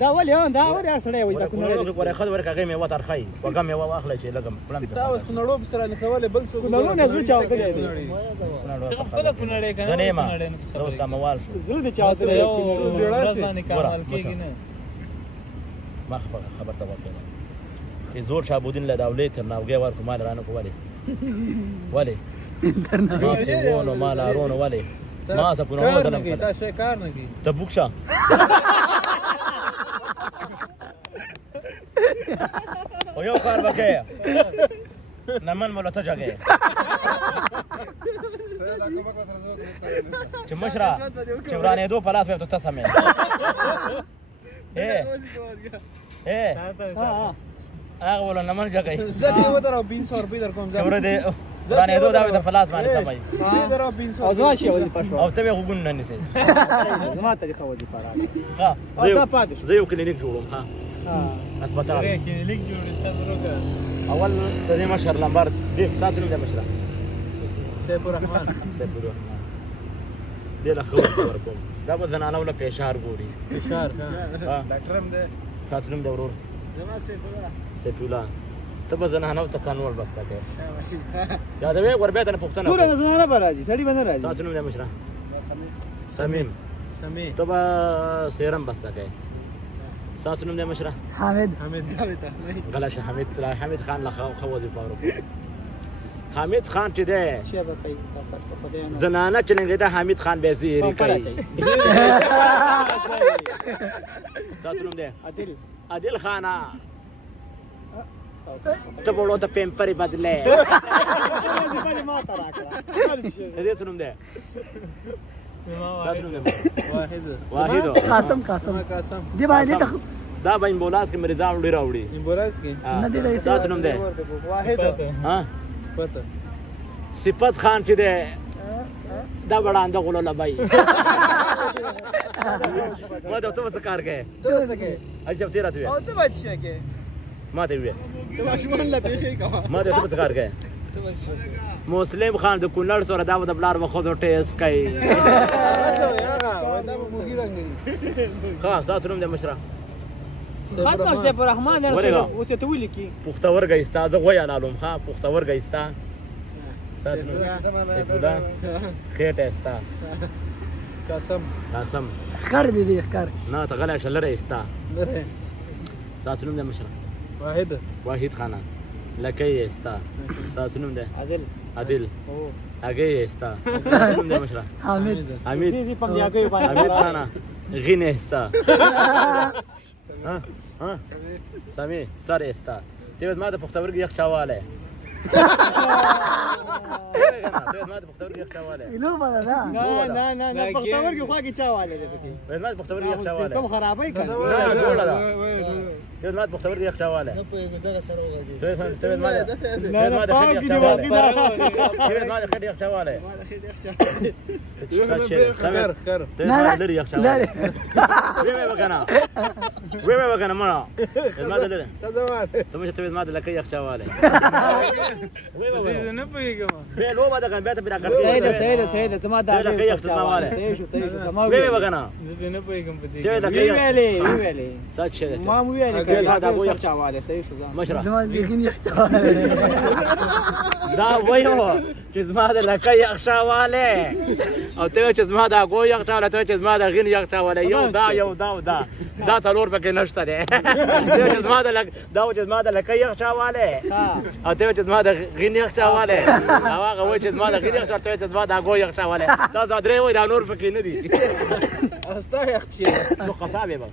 دا ولې هر سړی وایي دا کونړ ګوره خد ورکه هغې میوه ترخی خوږه میوه واخلی چې لږ پلن تا اوس کونړو سره نښلولی بل څوک کونړو نه زړه چا وتلی دی ته خپله کونړ یې که زه نه یم اوس کاموال شو زړه دې چا وتلی یو ورځ باندې کامل کېږي نه ما خبر ته ورکړم چې زور شهابالدین له دولې تر ناوګۍ ورکړو ما له رانه کړو ولې ما څه ونه ما لارونه ولې ما څه کونړو ظلم تا شی کار نه کوي ته بوک شه او یو کار به کوې نمن مو له ته جګې چې مشره چې ورانېدو په لاس به ته سمې هغه ولو نمن جګی زه دې ودرو 200 روپۍ در کوم چې ورانېدو دا به ته په لاس باندې سمې دې درو 200 او زما شي وظیفه شو او ته به غوږونه نه نیسې زما طریقه وظیفه راغله ښه زه یو کلینیک جوړوم ښه هسپتال کلینیک جوړ صبر وکړه اول د دې مشر نمبر دې سات نوم دی مشره سیف الرحمن دې له خبر کوم دا به زنانو له فشار ګوري فشار ډاکټر هم دی سات نوم دی ورور زما سیف الله ته به زنانو ته قانون بسته کوي یادوې ور بیا ته پوښتنه ټول زنانه به راځي سړي به نه راځي سات نوم دی مشره سمیم ته به سیرم بسته کوي سات نوم دی مشره حامد غلاشه حمید خان له خو وظیفه ورکړه حمید خان چې دی زنانه چې ننګې ده حمید خان به زیری کوي سات نوم دی عادل خانه ته به وړو ته پیمپرې بدلې دې څه نوم دی واحد قاسم دی باندې دا به امبولانس کې مریضان وړي راوړي امبولانس کې نه دی تاسو نوم دی واحد ها صفت خان چې دی دا وړاندې غولو لبای ما ته څه کار کوي ته څه کوي اجب تیرا ته او ته بچی کې ما ته وې ته ماشومان لا پیخي کا ما ته څه کار کوي مسلم خان د کونړ سره دا د بلار وخو ټیس کوي تاسو یاغه دا موږی رنګ ها تاسو نوم دی مشره خاطر سیف الرحمن سره او ته ویل کی پختور گایستا زه غویا لالم ها پختور گایستا خیټ استا قاسم خر دې خر نه ته غلا شلره استا تاسو نوم دی مشره واحد خانه لکه استا تاسو نوم دی عادل اگه استا تاسو نوم دی مشره حمید حمید خانه غین استا ها سامي سر استا ته ما د پختورګي یخ چاواله ما د پختورګي یخ چاواله لو نه پختورګي خواږي چاواله دې ما د پختورګي یخ چاواله سم خرابای کړه نه جوړه ده ته ما د پختورګي یخ چاواله نه په دغه سره وګورئ ته ما د خټي یخ چاواله ما د خټي یخ چاواله خر ته ما لري یخ چاواله وې وکنه ما ما د لري ته مشه ته ما د لکه یخ چاواله وې نه پېګم به لو باندې کنه به ته بیا کړ سید ته ما دا لکه یخ چاواله صحیح شو سما وې وکنه زه نه پېګم په دې ته لکه یخ ویلې سچ شه ما ویلې دا ابو یخ چاواله صحیح شو مشره زما دې یخ چاواله دا وایو چې زما د لکه یخ چاواله او ته چې زما د اګو یخ چاواله ته چې زما د غین یخ چاواله یو دا څلور پکې نشته دی چې زما د لک دا چې زما د لکه یخ چاواله او ته چې زما د غین یخ چاواله هغه وایي چې زما د غین یخ چاواله چې زما د اګو یخ چاواله دا درې وایي دا نور پکې نه دي استا یخ چی نو قصابه به